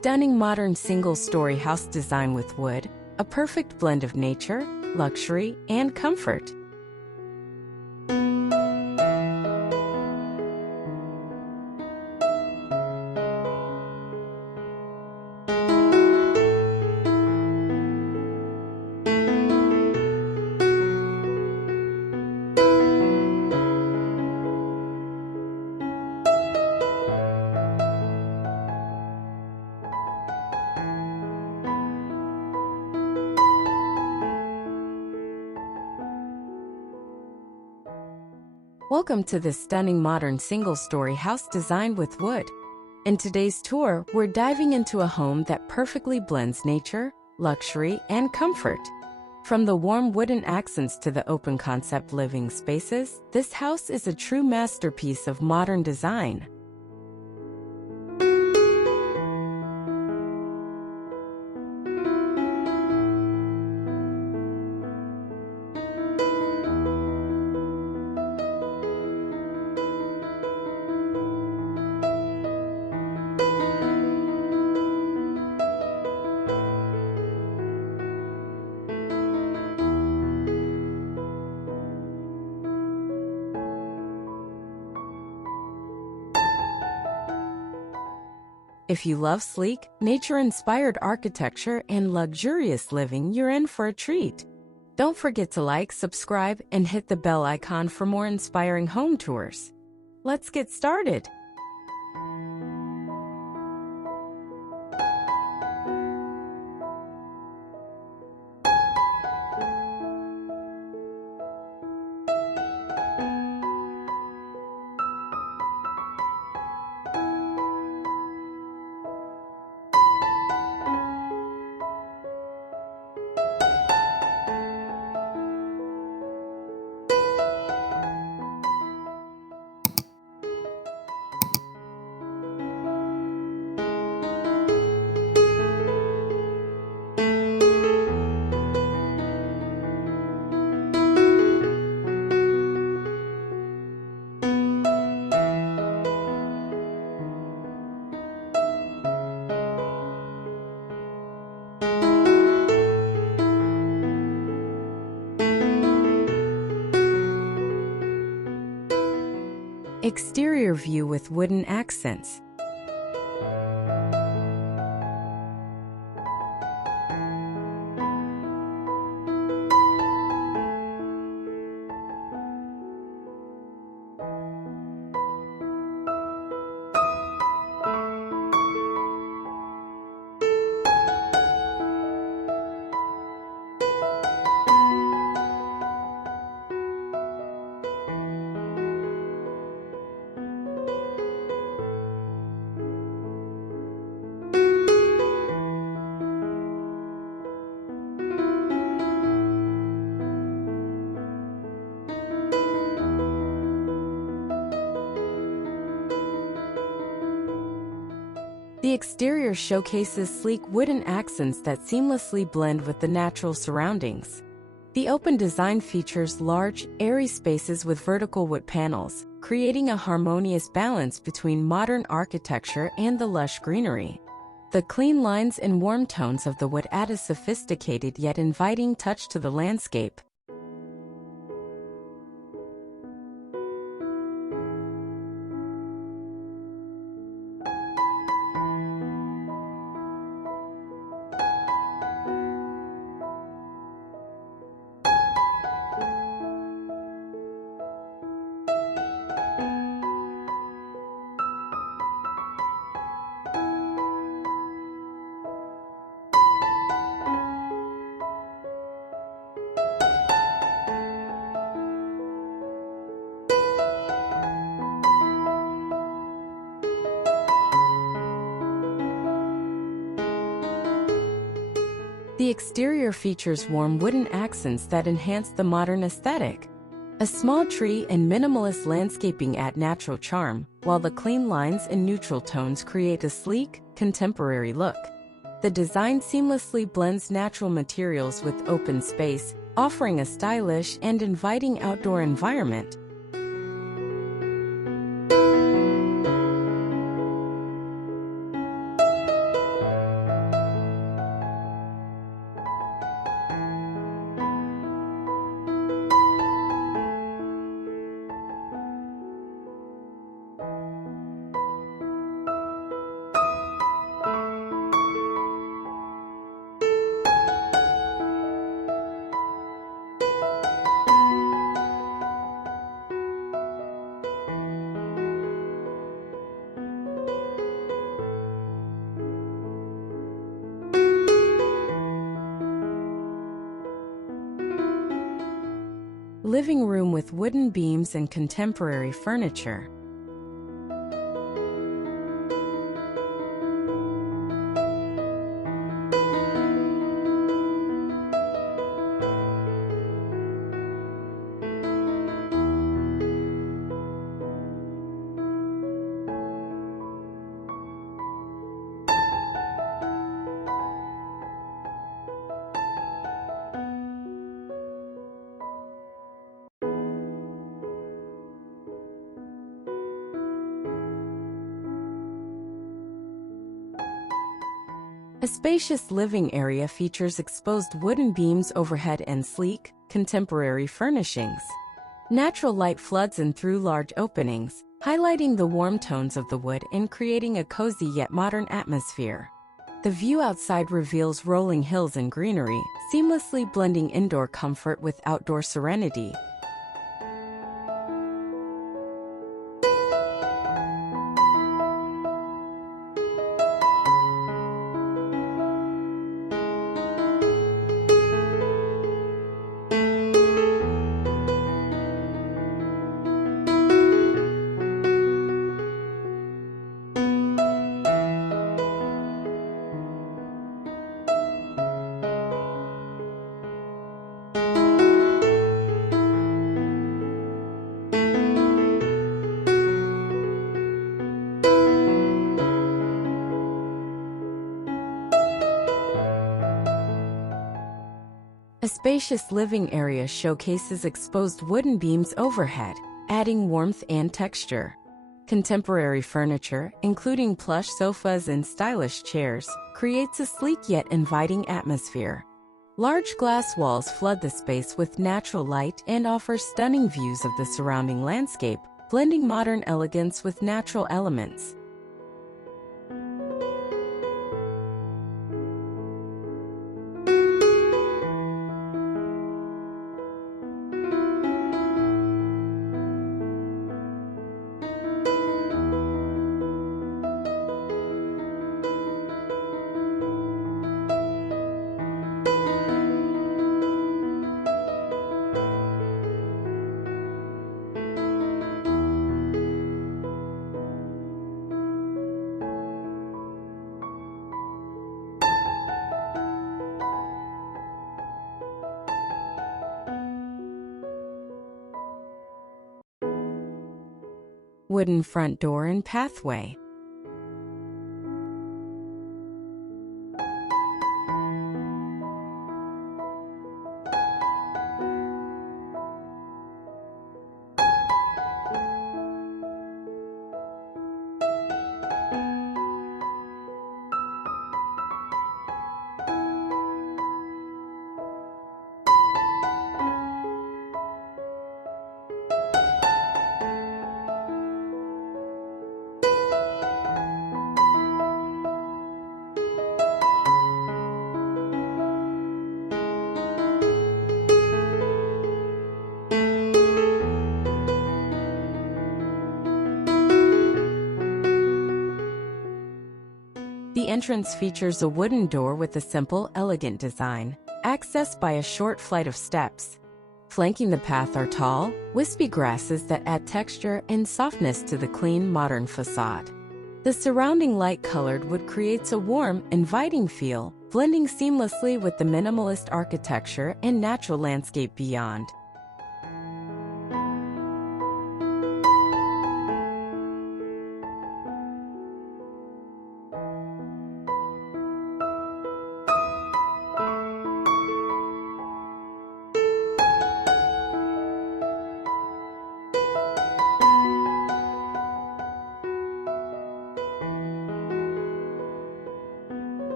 stunning modern single-story house design with wood, a perfect blend of nature, luxury, and comfort. Welcome to this stunning modern single-story house designed with wood. In today's tour, we're diving into a home that perfectly blends nature, luxury, and comfort. From the warm wooden accents to the open concept living spaces, this house is a true masterpiece of modern design. If you love sleek, nature-inspired architecture and luxurious living, you're in for a treat. Don't forget to like, subscribe, and hit the bell icon for more inspiring home tours. Let's get started. Exterior view with wooden accents. The exterior showcases sleek wooden accents that seamlessly blend with the natural surroundings. The open design features large, airy spaces with vertical wood panels, creating a harmonious balance between modern architecture and the lush greenery. The clean lines and warm tones of the wood add a sophisticated yet inviting touch to the landscape. The exterior features warm wooden accents that enhance the modern aesthetic. A small tree and minimalist landscaping add natural charm, while the clean lines and neutral tones create a sleek, contemporary look. The design seamlessly blends natural materials with open space, offering a stylish and inviting outdoor environment. living room with wooden beams and contemporary furniture. A spacious living area features exposed wooden beams overhead and sleek, contemporary furnishings. Natural light floods in through large openings, highlighting the warm tones of the wood and creating a cozy yet modern atmosphere. The view outside reveals rolling hills and greenery, seamlessly blending indoor comfort with outdoor serenity. A spacious living area showcases exposed wooden beams overhead, adding warmth and texture. Contemporary furniture, including plush sofas and stylish chairs, creates a sleek yet inviting atmosphere. Large glass walls flood the space with natural light and offer stunning views of the surrounding landscape, blending modern elegance with natural elements. Wooden front door and pathway. The entrance features a wooden door with a simple, elegant design, accessed by a short flight of steps. Flanking the path are tall, wispy grasses that add texture and softness to the clean, modern facade. The surrounding light-colored wood creates a warm, inviting feel, blending seamlessly with the minimalist architecture and natural landscape beyond.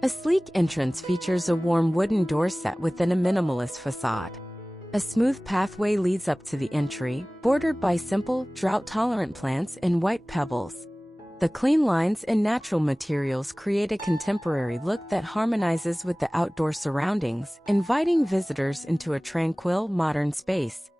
A sleek entrance features a warm wooden door set within a minimalist facade. A smooth pathway leads up to the entry, bordered by simple, drought-tolerant plants and white pebbles. The clean lines and natural materials create a contemporary look that harmonizes with the outdoor surroundings, inviting visitors into a tranquil, modern space.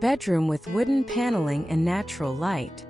Bedroom with wooden paneling and natural light.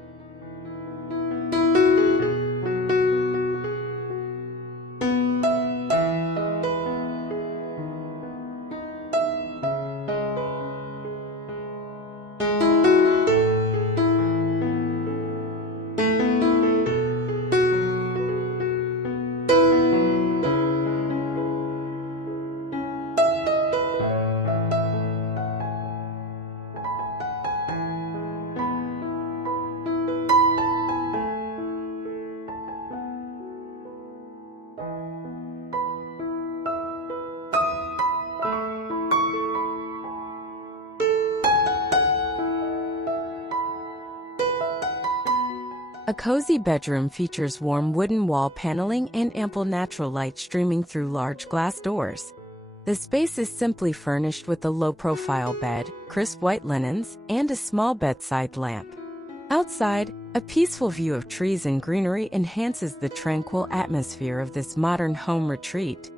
A cozy bedroom features warm wooden wall paneling and ample natural light streaming through large glass doors. The space is simply furnished with a low-profile bed, crisp white linens, and a small bedside lamp. Outside, a peaceful view of trees and greenery enhances the tranquil atmosphere of this modern home retreat.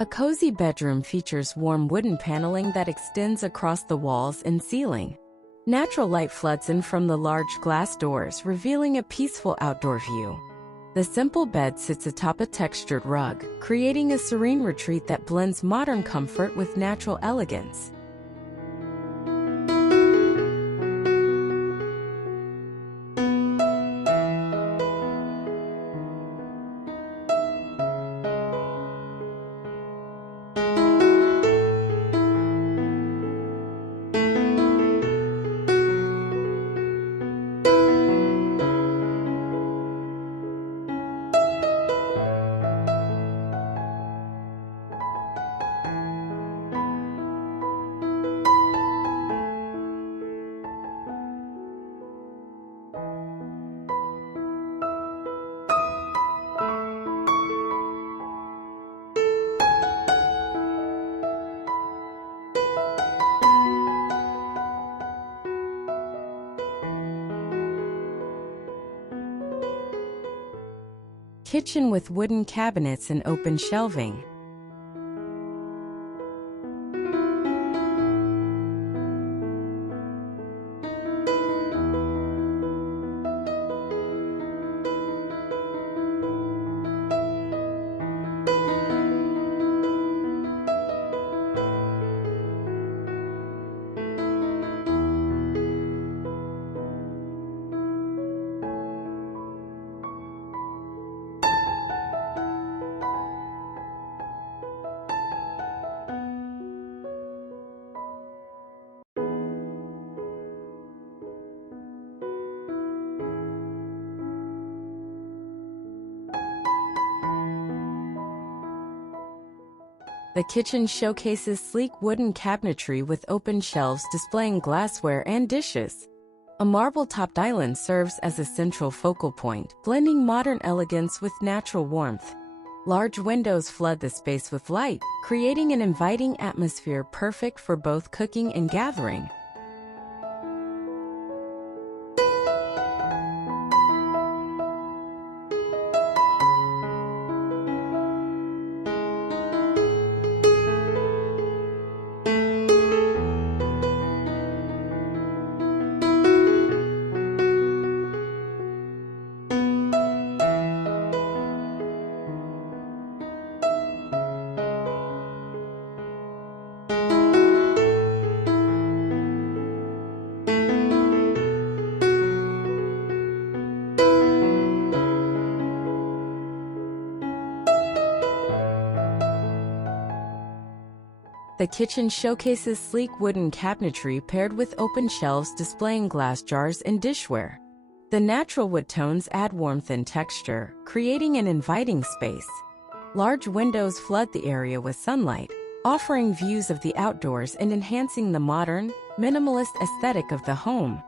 A cozy bedroom features warm wooden paneling that extends across the walls and ceiling. Natural light floods in from the large glass doors, revealing a peaceful outdoor view. The simple bed sits atop a textured rug, creating a serene retreat that blends modern comfort with natural elegance. Kitchen with wooden cabinets and open shelving. The kitchen showcases sleek wooden cabinetry with open shelves displaying glassware and dishes. A marble-topped island serves as a central focal point, blending modern elegance with natural warmth. Large windows flood the space with light, creating an inviting atmosphere perfect for both cooking and gathering. The kitchen showcases sleek wooden cabinetry paired with open shelves displaying glass jars and dishware. The natural wood tones add warmth and texture, creating an inviting space. Large windows flood the area with sunlight, offering views of the outdoors and enhancing the modern, minimalist aesthetic of the home.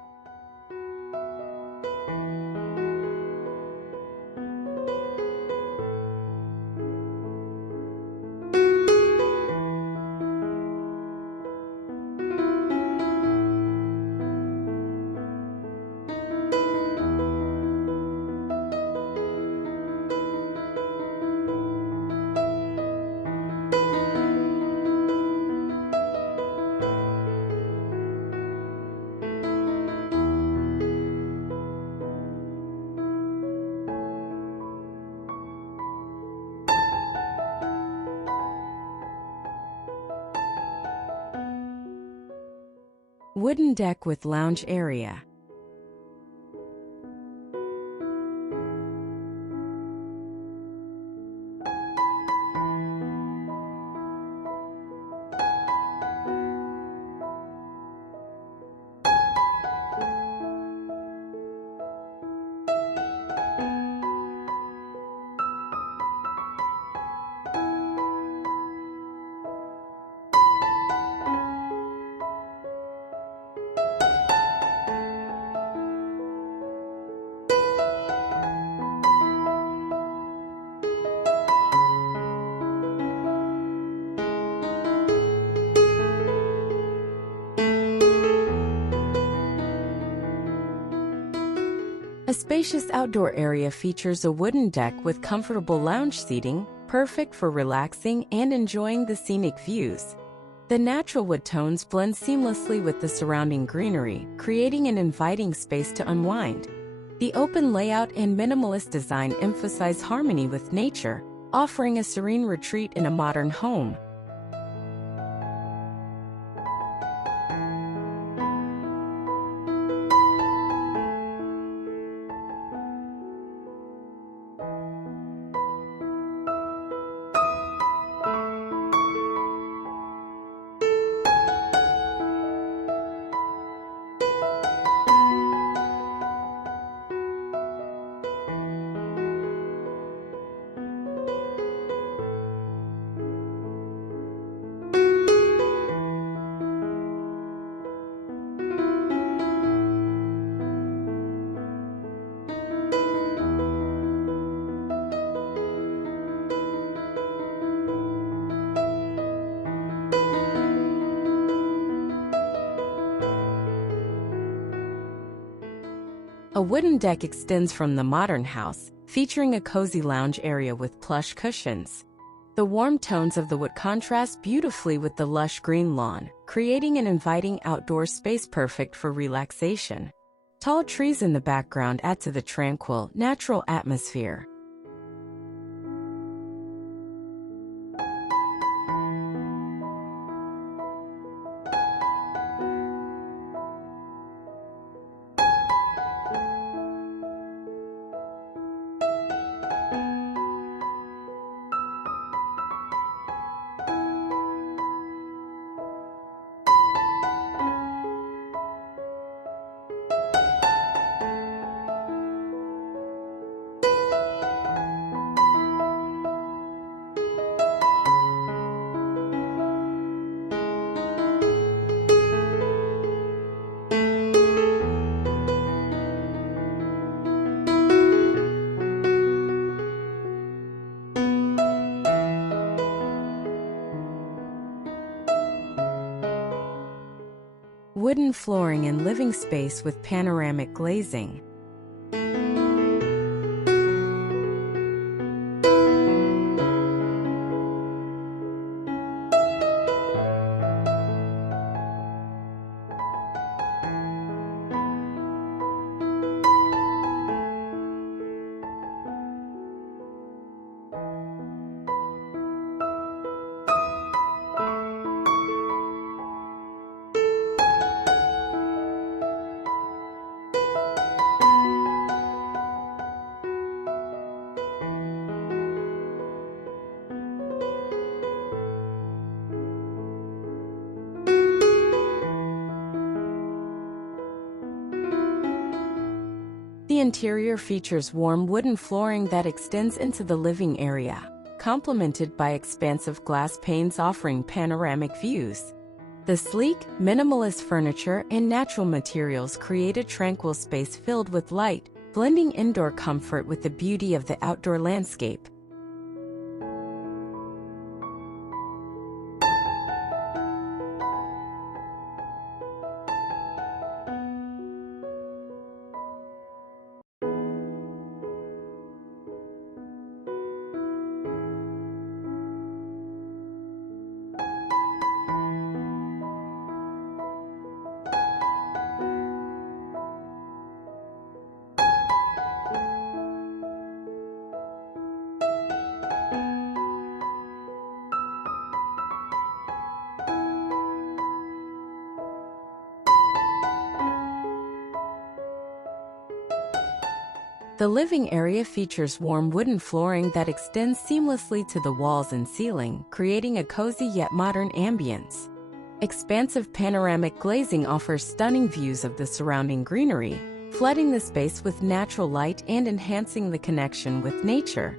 Wooden deck with lounge area. A spacious outdoor area features a wooden deck with comfortable lounge seating, perfect for relaxing and enjoying the scenic views. The natural wood tones blend seamlessly with the surrounding greenery, creating an inviting space to unwind. The open layout and minimalist design emphasize harmony with nature, offering a serene retreat in a modern home. A wooden deck extends from the modern house, featuring a cozy lounge area with plush cushions. The warm tones of the wood contrast beautifully with the lush green lawn, creating an inviting outdoor space perfect for relaxation. Tall trees in the background add to the tranquil, natural atmosphere. wooden flooring and living space with panoramic glazing. The interior features warm wooden flooring that extends into the living area, complemented by expansive glass panes offering panoramic views. The sleek, minimalist furniture and natural materials create a tranquil space filled with light, blending indoor comfort with the beauty of the outdoor landscape. The living area features warm wooden flooring that extends seamlessly to the walls and ceiling, creating a cozy yet modern ambience. Expansive panoramic glazing offers stunning views of the surrounding greenery, flooding the space with natural light and enhancing the connection with nature.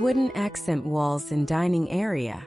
Wooden accent walls in dining area.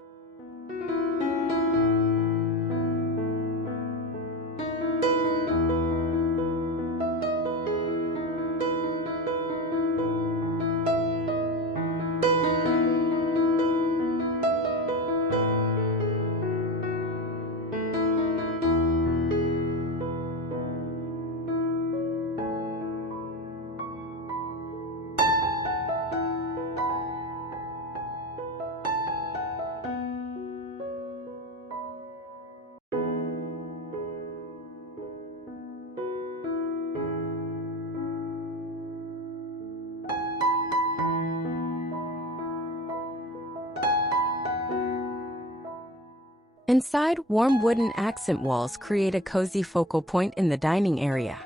Inside, warm wooden accent walls create a cozy focal point in the dining area.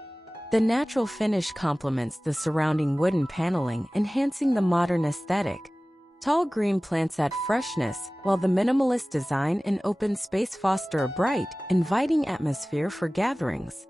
The natural finish complements the surrounding wooden paneling, enhancing the modern aesthetic. Tall green plants add freshness, while the minimalist design and open space foster a bright, inviting atmosphere for gatherings.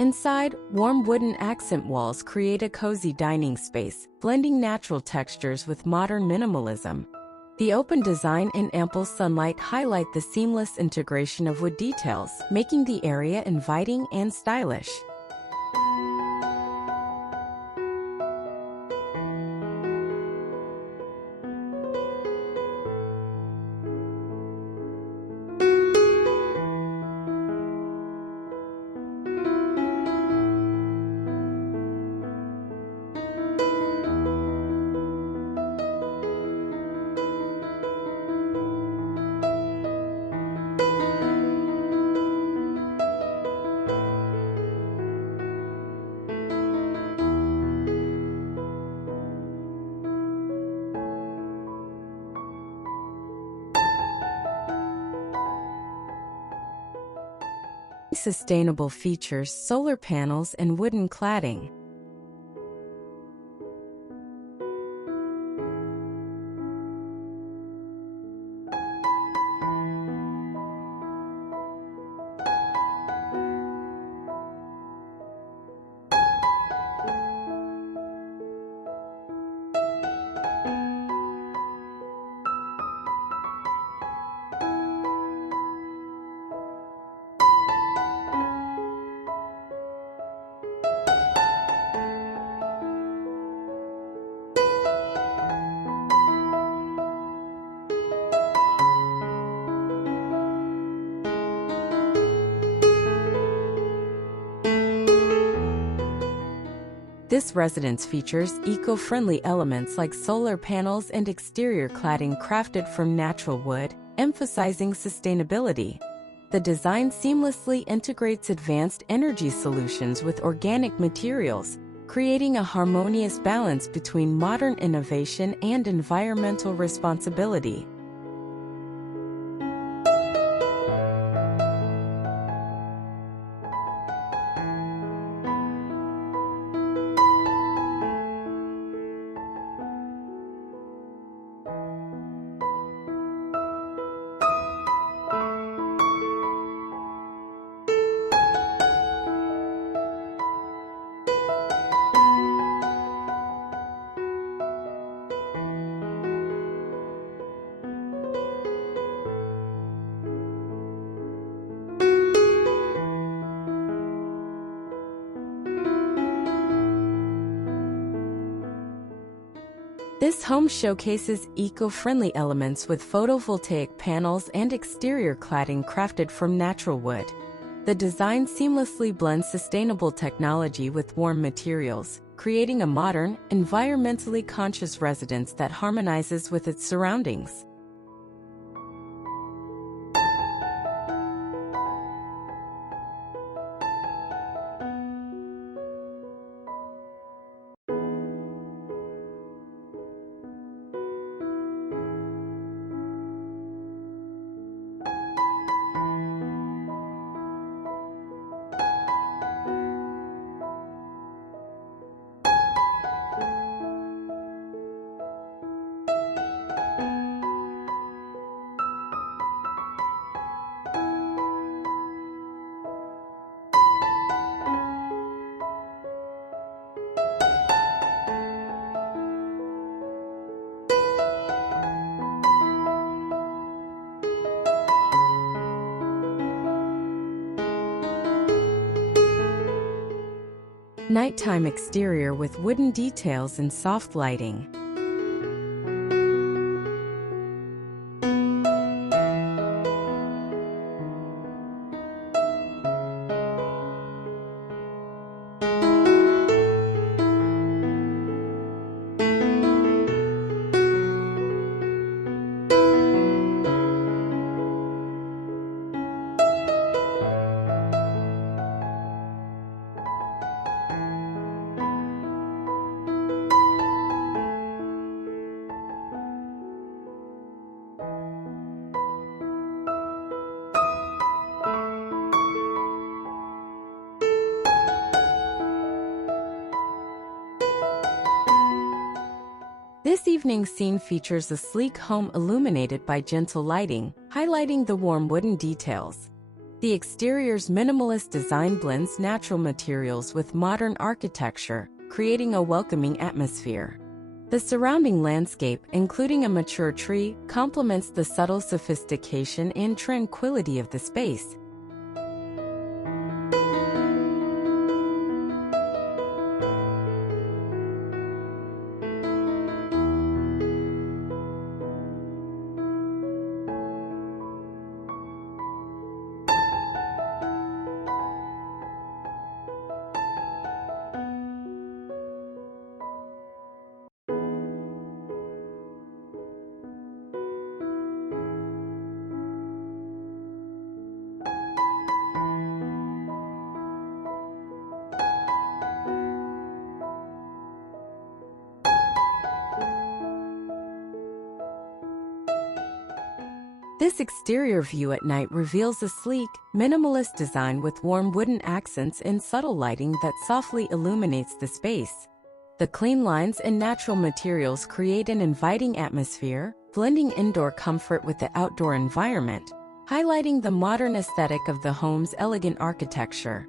Inside, warm wooden accent walls create a cozy dining space, blending natural textures with modern minimalism. The open design and ample sunlight highlight the seamless integration of wood details, making the area inviting and stylish. Sustainable features, solar panels and wooden cladding. This residence features eco-friendly elements like solar panels and exterior cladding crafted from natural wood, emphasizing sustainability. The design seamlessly integrates advanced energy solutions with organic materials, creating a harmonious balance between modern innovation and environmental responsibility. This home showcases eco-friendly elements with photovoltaic panels and exterior cladding crafted from natural wood. The design seamlessly blends sustainable technology with warm materials, creating a modern, environmentally conscious residence that harmonizes with its surroundings. Nighttime exterior with wooden details and soft lighting. This evening's scene features a sleek home illuminated by gentle lighting, highlighting the warm wooden details. The exterior's minimalist design blends natural materials with modern architecture, creating a welcoming atmosphere. The surrounding landscape, including a mature tree, complements the subtle sophistication and tranquility of the space. This exterior view at night reveals a sleek, minimalist design with warm wooden accents and subtle lighting that softly illuminates the space. The clean lines and natural materials create an inviting atmosphere, blending indoor comfort with the outdoor environment, highlighting the modern aesthetic of the home's elegant architecture.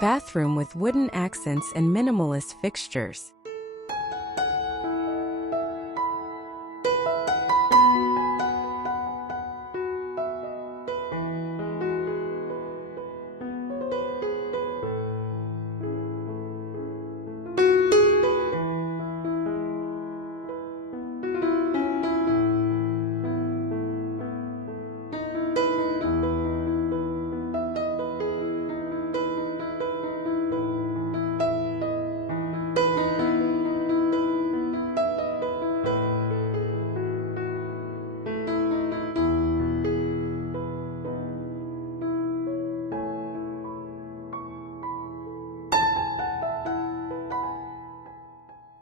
Bathroom with wooden accents and minimalist fixtures.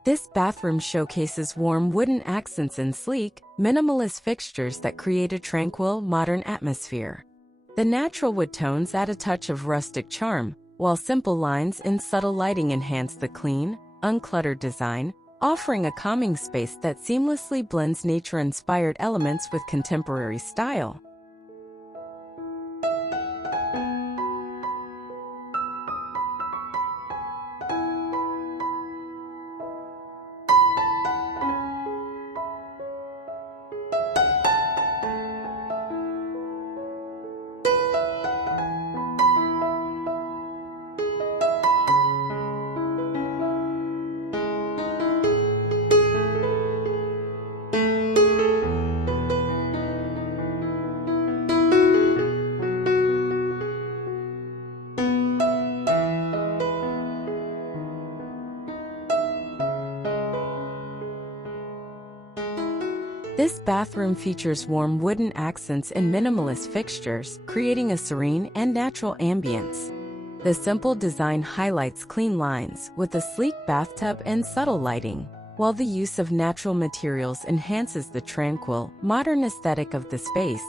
This bathroom showcases warm wooden accents and sleek, minimalist fixtures that create a tranquil, modern atmosphere. The natural wood tones add a touch of rustic charm, while simple lines and subtle lighting enhance the clean, uncluttered design, offering a calming space that seamlessly blends nature-inspired elements with contemporary style. This bathroom features warm wooden accents and minimalist fixtures, creating a serene and natural ambience. The simple design highlights clean lines with a sleek bathtub and subtle lighting, while the use of natural materials enhances the tranquil, modern aesthetic of the space.